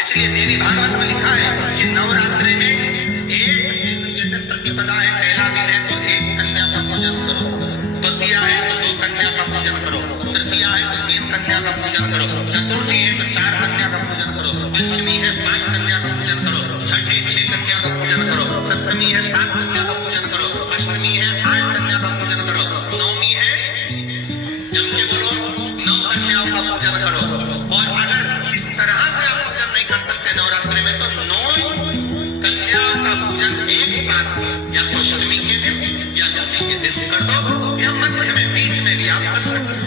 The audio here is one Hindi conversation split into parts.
इसलिए देवी भागवत में लिखा है कि नवरात्रि में एक दिन, जैसे प्रतिपदा है पहला दिन है तो एक कन्या का पूजन करो, द्वितीया है तो 2 कन्या का पूजन करो, तृतीया है तो 3 कन्या का पूजन करो, चतुर्थी है तो 4 कन्या का पूजन करो, पंचमी है 5 कन्या का पूजन करो, छठी 6 कन्या का पूजन करो, सप्तमी है 7 कन्या का पूजन करो, अष्टमी है 8 कन्या का पूजन करो, नवमी है जम के बोलो 9 कन्याओं का पूजन करो। और अगर इस तरह से आप पूजन नहीं कर सकते नवरात्रि में तो 9 कन्याओं का पूजन एक साथ या तो अष्टमी के दिन या नवमी के दिन कर दो, या मध्य में बीच में भी आप कर सकते हो।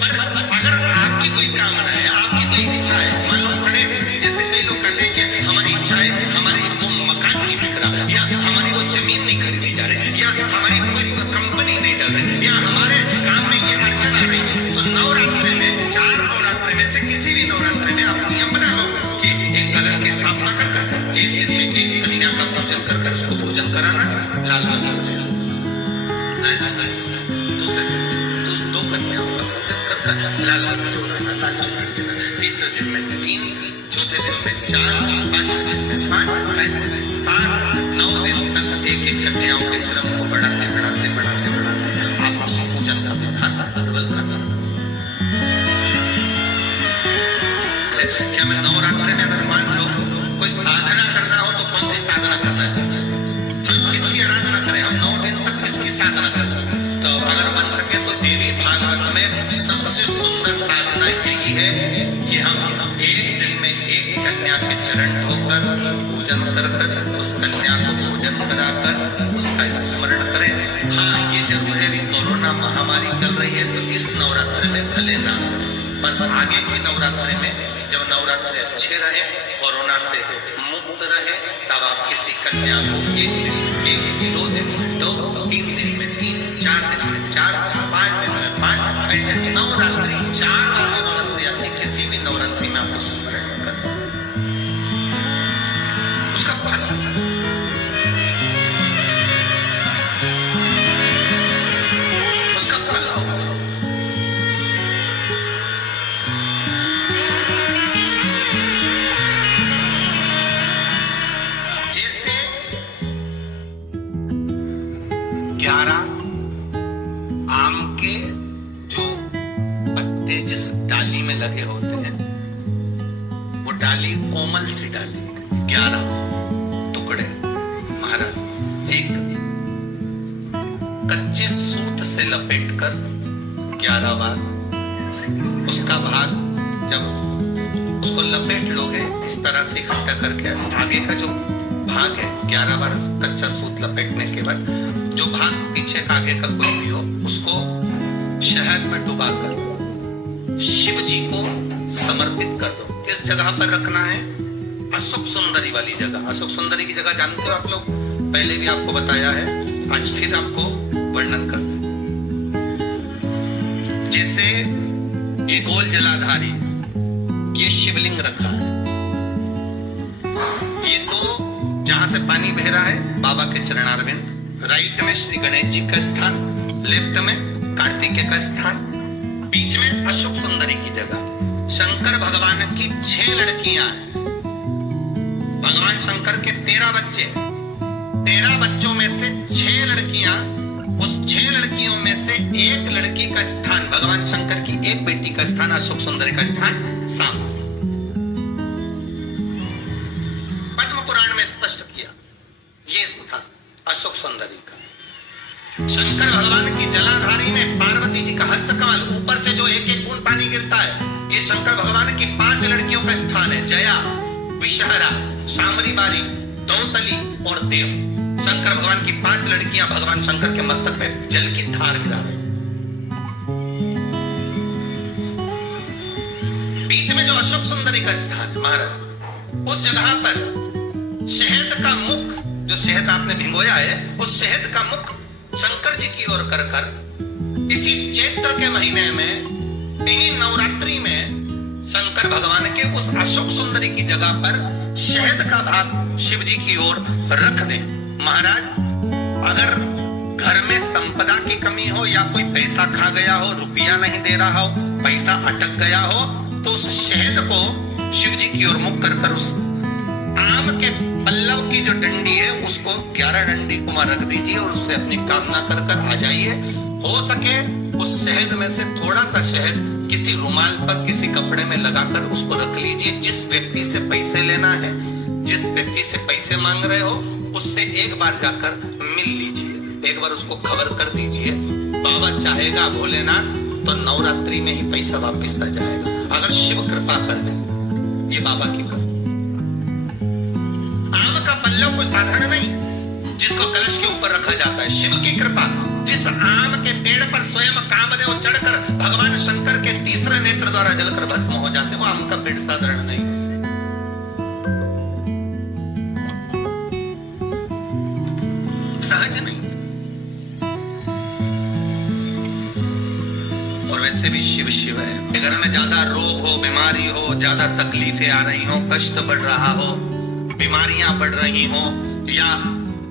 पर अगर आपकी कोई कामना है, आपकी कोई इच्छा है, मान लो पड़े जैसे कई लोग कहते हैं कि हमारी इच्छा है हमारी वो मकान नहीं बिक रहा, या हमारी वो जमीन नहीं खरीदी जा रही, या हमारी कोई कंपनी नहीं डल रही, या हमारे काम में ये अड़चन आ रही है, तो नवरात्रि में 4 नवरात्रि में से किसी भी नवरात्रि में आप नियम बना लो कि एक कलश की स्थापना कर एक दिन में एक कन्या का पूजन कर उसको पूजन कराना, लाल वस्त्र दूसरे दिन 2 कन्याओं का पूजन कर लाल वस्त्र उड़ाना, लाल चुनरी देना, तीसरे दिन में 3, चौथे दिन में 4, 5वें दिन में 5, ऐसे 7, 9 दिन तक एक कन्याओं के क्रम को बढ़ाते आप उस पूजन का विधान प्रबल करना। क्या मैं नवरात्रि में अगर मान लो कोई साधना करना हो तो कौन सी साधना करना चाहिए? हम किसकी आराधना करें? हम 9 दिन तक किसकी साधना करें? तो अगर बन सके तो देवी भागवत में सबसे सुंदर साधना यही है कि हम एक दिन में एक कन्या के चरण धोकर पूजन कर उस कन्या को पूजन कराकर उसका स्मरण करें। हाँ, ये जरूर है कि कोरोना महामारी चल रही है तो इस नवरात्रि में भले ना, पर आगे की नवरात्रि में जब नवरात्रि अच्छे रहे, कोरोना से मुक्त रहे, तब आप किसी कन्या को एक दिन में 2 दिन में 2, 3 दिन में 3, 4 दिन में 4, 5 दिन में 5, ऐसे नवरात्रि 4 वाली नवरात्रि आती, किसी भी नवरात्रि में आप स्मरण करें, उसका फल आम के जो पत्ते जिस डाली में लगे होते हैं वो डाली कोमल सी डाली 11 टुकड़े महाराज एक कच्चे सूत से लपेटकर 11 बार उसका भाग जब उसको लपेट लोगे इस तरह से इकट्ठा करके धागे का जो भाग है 11 बार कच्चा सूत लपेटने के बाद जो भाग पीछे का आगे का कोई भी हो उसको शहद में डुबाकर शिव जी को समर्पित कर दो। किस जगह पर रखना है? अशोक सुंदरी वाली जगह। अशोक सुंदरी की जगह जानते हो आप लोग? पहले भी आपको बताया है, आज फिर आपको वर्णन कर दो। जैसे ये गोल जलाधारी ये शिवलिंग रखा है, ये तो जहां से पानी बह रहा है बाबा के चरणारविंद, राइट में श्री गणेश जी का स्थान, लेफ्ट में कार्तिकेय का स्थान, बीच में अशोक सुंदरी की जगह। शंकर भगवान की 6 लड़कियां हैं। भगवान शंकर के 13 बच्चे, 13 बच्चों में से 6 लड़कियां, उस 6 लड़कियों में से एक लड़की का स्थान, भगवान शंकर की एक बेटी का स्थान, अशोक सुंदरी का स्थान सामने पद्म पुराण में स्पष्ट किया। ये स्थान अशोक सुंदरी का। शंकर भगवान की जलाधारी में पार्वती जी का हस्तकमल, ऊपर से जो एक एक बूंद पानी गिरता है, ये शंकर भगवान की 5 लड़कियों का स्थान है। जया, विषहरा, शामरी बारी, दौतली और देव। शंकर भगवान की 5 लड़कियां भगवान शंकर के मस्तक में जल की धार गिरा रहे। बीच में जो अशोक सुंदरी का स्थान महाराज, उस जगह पर शहद का मुख, जो शहद आपने भिगोया है, उस शहद का मुख शंकर जी की ओर कर इसी चैत्र के महीने में, इन्हीं नवरात्रि में शंकर भगवान के उस अशोक सुंदरी की जगह पर शहद का भाग शिव जी की ओर रख दें। महाराज, अगर घर में संपदा की कमी हो या कोई पैसा खा गया हो, रुपया नहीं दे रहा हो, पैसा अटक गया हो, तो उस शहद को शिव जी की ओर मुख कर कर उस आम के पल्लव की जो डंडी है उसको 11 डंडी को वहां रख दीजिए और उससे अपनी कामना कर कर आ जाइए। हो सके उस शहद में से थोड़ा सा शहद किसी रुमाल पर किसी कपड़े में लगाकर उसको रख लीजिए। जिस व्यक्ति से पैसे लेना है, जिस व्यक्ति से पैसे मांग रहे हो, उससे एक बार जाकर मिल लीजिए, एक बार उसको खबर कर दीजिए। बाबा चाहेगा भोलेनाथ तो नवरात्रि में ही पैसा वापस आ जाएगा, अगर शिव कृपा कर दे। ये बाबा की कृपा। आम का पल्लव कोई साधारण नहीं जिसको कलश के ऊपर रखा जाता है, शिव की कृपा। जिस आम के पेड़ पर स्वयं कामदेव चढ़कर भगवान शंकर के तीसरे नेत्र द्वारा जलकर भस्म हो जाते, वो आम का पेड़ साधारण नहीं। सहज नहीं। और वैसे भी शिव शिव है। घर में ज्यादा रोग हो, बीमारी हो, ज्यादा तकलीफें आ रही हो, कष्ट बढ़ रहा हो, बीमारियां बढ़ रही हो, या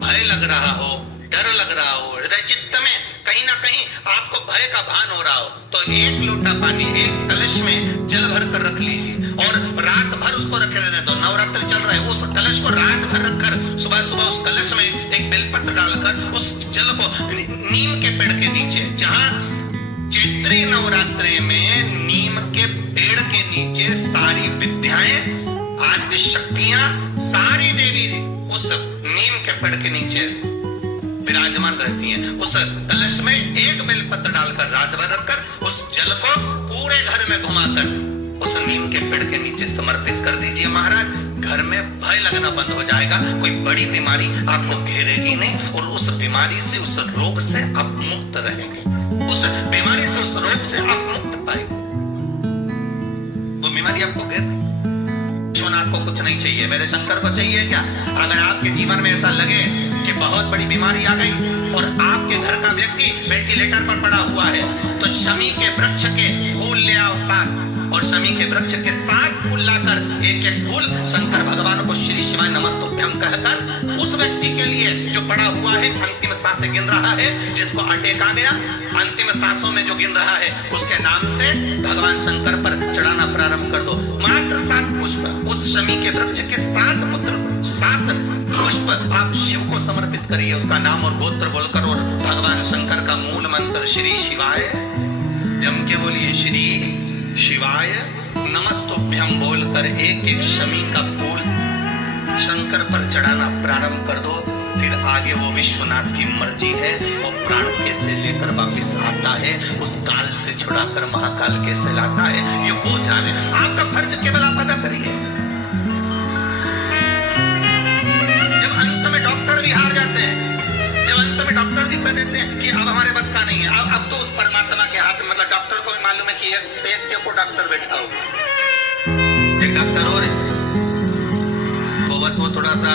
भय लग रहा हो, डर लग रहा हो, हृदय चित्त में कहीं ना कहीं आपको भय का भान हो रहा हो, तो एक लोटा पानी एक कलश में जल भर कर रख लीजिए और रात भर उसको रखे रहने दो। नवरात्र चल रहा है, उस कलश को रात भर रखकर सुबह सुबह उस कलश में एक बेलपत्र डालकर उस जल को नीम के पेड़ के नीचे, जहां चैत्री नवरात्रि में नीम के पेड़ के नीचे सारी विद्याएं, आद्य शक्तियां, सारी देवी उस नीम के पेड़ के नीचे विराजमान रहती हैं। उस कलश में एक बेलपत्र डालकर रात भर रखकर उस जल को पूरे घर में घुमाकर उस नीम के पेड़ के नीचे समर्पित कर दीजिए महाराज। घर में भय लगना बंद हो जाएगा, कोई बड़ी बीमारी आपको घेरेगी नहीं और उस बीमारी से, उस रोग से आप मुक्त रहेंगे। उस बीमारी से, उस रोग से आप मुक्त पाएंगे। वो बीमारी आपको घेर, आपको कुछ नहीं चाहिए, मेरे शंकर को चाहिए क्या? अगर आपके जीवन में ऐसा लगे कि बहुत बड़ी बीमारी आ गई और आपके घर का व्यक्ति वेंटिलेटर पर पड़ा हुआ है, तो शमी के वृक्ष के फूल ले आओ साथ, और शमी के वृक्ष के 7 फूल लाकर एक एक फूल शंकर भगवान को श्री शिवाय नमस्तुभ्यं कहकर उस व्यक्ति के लिए जो पड़ा हुआ है, अंतिम सांसें गिन रहा है, जिसको अटैक आ गया, अंतिम सांसों में जो गिन रहा है, उसके नाम से भगवान शंकर पर चढ़ाना प्रारंभ कर दो। मात्र 7 पुष्प, उस शमी के वृक्ष के 7 पुत्र, 7 पुष्प आप शिव को समर्पित करिए, उसका नाम और गोत्र बोलकर, और भगवान शंकर का मूल मंत्र श्री शिवाय, जम के बोलिए श्री शिवाय नमस्तुभ्यं बोलकर एक एक शमी का फूल शंकर पर चढ़ाना प्रारंभ कर दो। फिर आगे वो विश्वनाथ की मर्जी है, वो प्राण कैसे लेकर वापिस आता है, उस काल से छुड़ाकर महाकाल कैसे लाता है, ये वो जाने। आपका फर्ज केवल आप अदा करिए। जब अंत में डॉक्टर भी हार जाते हैं, जब अंत में डॉक्टर भी कह देते हैं कि अब हमारे बस का नहीं है, अब तो उस परमात्मा के हाथ में, मतलब डॉक्टर को भी मालूम है कि एक को डॉक्टर बैठा होगा, एक डॉक्टर और है, तो बस वो थोड़ा सा